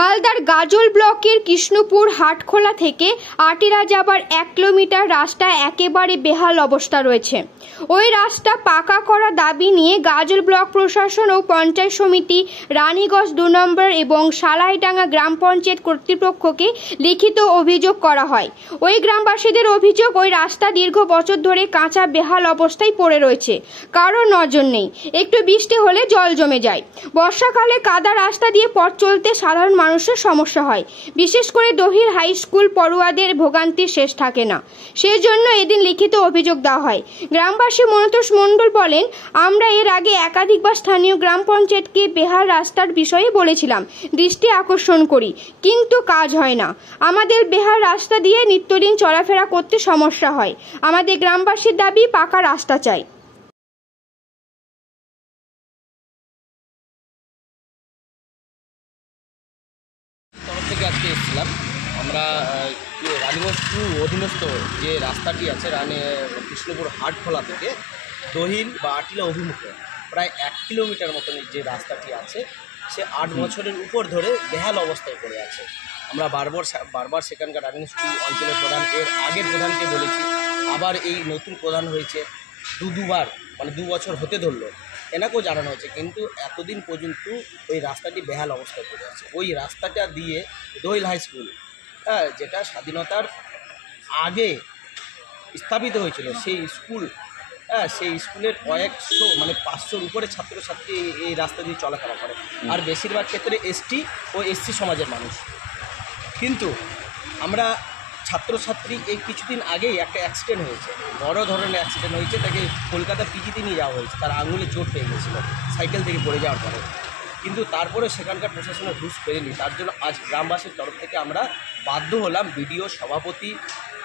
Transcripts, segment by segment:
মালদার গাজল ব্লকের কৃষ্ণপুর হাটখোলা থেকে আটিরা যাবার 1 কিলোমিটার রাস্তা একেবারে বেহাল অবস্থা রয়েছে। ওই রাস্তা পাকা করা দাবি নিয়ে গাজল ব্লক প্রশাসন ও পঞ্চায়েত সমিতি, রানীগঞ্জ 2 নম্বর এবং সালাইডাঙ্গা গ্রাম পঞ্চায়েত কর্তৃপক্ষকে লিখিত অভিযোগ করা হয়। ওই গ্রামবাসীদের অভিযোগ, ওই রাস্তা দীর্ঘ বছর ধরে কাঁচা বেহাল অবস্থায় পড়ে রয়েছে, কারো নজর নেই। একটু বৃষ্টি হলে জল জমে যায়। বর্ষাকালে কাদা রাস্তা দিয়ে পথ চলতে সাধারণ মানুষের সমস্যা হয়। বিশেষ করে দহির হাই স্কুল পড়ুয়াদের ভোগান্তির শেষ থাকে না। সেজন্য এদিন লিখিত অভিযোগ দেওয়া হয়। গ্রামবাসী মনতোষ মণ্ডল বলেন, আমরা এর আগে একাধিকবার স্থানীয় গ্রাম পঞ্চায়েতকে বেহাল রাস্তার বিষয়ে বলেছিলাম, দৃষ্টি আকর্ষণ করি, কিন্তু কাজ হয় না। আমাদের বেহাল রাস্তা দিয়ে নিত্যদিন চলাফেরা করতে সমস্যা হয়। আমাদের গ্রামবাসীর দাবি পাকা রাস্তা চাই। তরফ থেকে আজকে এসেছিলাম আমরা রানীগঞ্জ 2 অধীনস্থ যে রাস্তাটি আছে কৃষ্ণপুর হাটখোলা থেকে দহিল বা আটিলা অভিমুখে প্রায় 1 কিলোমিটার মতন যে রাস্তাটি আছে সে 8 বছরের উপর ধরে বেহাল অবস্থায় পড়ে আছে। আমরা বারবার সেখানকার রানীগঞ্জ 2 অঞ্চলের প্রধান, এর আগের প্রধানকে বলেছি, আবার এই নতুন প্রধান হয়েছে দুবার, মানে 2 বছর হতে ধরলো, এনাকেও জানানো হয়েছে, কিন্তু এতদিন পর্যন্ত ওই রাস্তাটি বেহাল অবস্থায় পড়ে আছে। ওই রাস্তাটা দিয়ে দহিল হাই স্কুল, যেটা স্বাধীনতার আগে স্থাপিত হয়েছিল, সেই স্কুল, সেই স্কুলের কয়েকশো, মানে 500-র উপরে ছাত্রছাত্রী এই রাস্তা দিয়ে চলাফেরা করে, আর বেশিরভাগ ক্ষেত্রে এসটি ও এসসি সমাজের মানুষ। কিন্তু আমরা ছাত্রছাত্রী এই কিছুদিন আগেই একটা অ্যাক্সিডেন্ট হয়েছে, বড় ধরনের অ্যাক্সিডেন্ট হয়েছে, তাকে কলকাতা পিজিতে নিয়ে যাওয়া হয়েছে, তার আঙুলে চোট পেয়ে গেছিলো সাইকেল থেকে পড়ে যাওয়ার পরে। কিন্তু তারপরে সেখানকার প্রশাসনের হুঁশ ফেরেনি। তার জন্য আজ গ্রামবাসীর তরফ থেকে আমরা বাধ্য হলাম বিডিও, সভাপতি,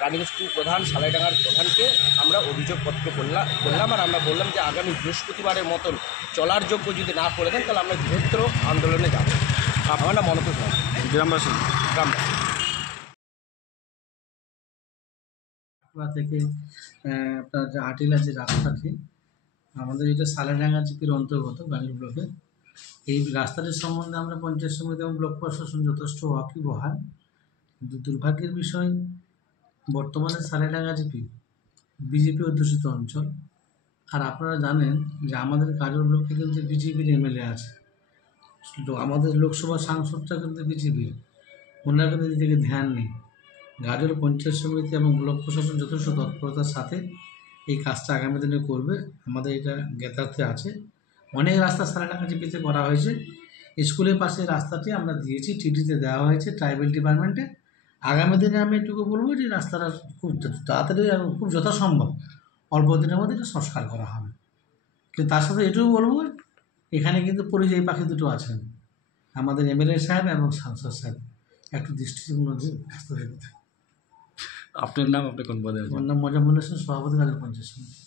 রানীগঞ্জ 2 প্রধান, সালাইডাঙ্গার প্রধানকে আমরা অভিযোগপত্র করলাম, আর আমরা বললাম যে আগামী বৃহস্পতিবারের মতন চলার যোগ্য যদি না করে দেন তাহলে আমরা বৃহত্তর আন্দোলনে যাব। আমার নাম মনতোষ মণ্ডল, গ্রামবাসী। থেকে আপনার যে আটিলা যে রাস্তাটি, আমাদের এটা সালাইডাঙ্গা জিপির অন্তর্গত গাজল ব্লকে। এই রাস্তাটির সম্বন্ধে আমরা পঞ্চায়েত সমিতি এবং ব্লক প্রশাসন যথেষ্ট ওয়াকিবহাল। কিন্তু দুর্ভাগ্যের বিষয়, বর্তমানে সালাইডাঙ্গা জিপি বিজেপি অধ্যুষিত অঞ্চল। আর আপনারা জানেন যে আমাদের গাজল ব্লকে কিন্তু বিজেপির এমএলএ আছে, আমাদের লোকসভা সাংসদটা কিন্তু বিজেপির, ওনারা কিন্তু এদিকে ধ্যান নেই। গাজল পঞ্চায়েত সমিতি এবং ব্লক প্রশাসন যথেষ্ট তৎপরতার সাথে এই কাজটা আগামী দিনে করবে। আমাদের এটা জ্ঞাতার্থে আছে। অনেক রাস্তা সালাইডাঙ্গা জিপিতে করা হয়েছে। স্কুলের পাশে রাস্তাটি আমরা দিয়েছি, টিডিতে দেওয়া হয়েছে, ট্রাইবেল ডিপার্টমেন্টে। আগামী দিনে আমি এটুকু বলবো যে রাস্তাটা খুব তাড়াতাড়ি আর খুব যথাসম্ভব অল্প দিনের মধ্যে এটা সংস্কার করা হবে। কিন্তু তার সাথে এটুকু বলবো, এখানে কিন্তু পরিযায়ী পাখি দুটো আছেন, আমাদের এমএলএ সাহেব এবং সাংসদ সাহেব, একটু দৃষ্টিকোণ রাস্তা দেখতে। আপনার নাম, আপনি কোন পদে আছেন? আমার নাম মোজাম্মেল হোসেন, সভাপতি গাজল পঞ্চায়েত সমিতি।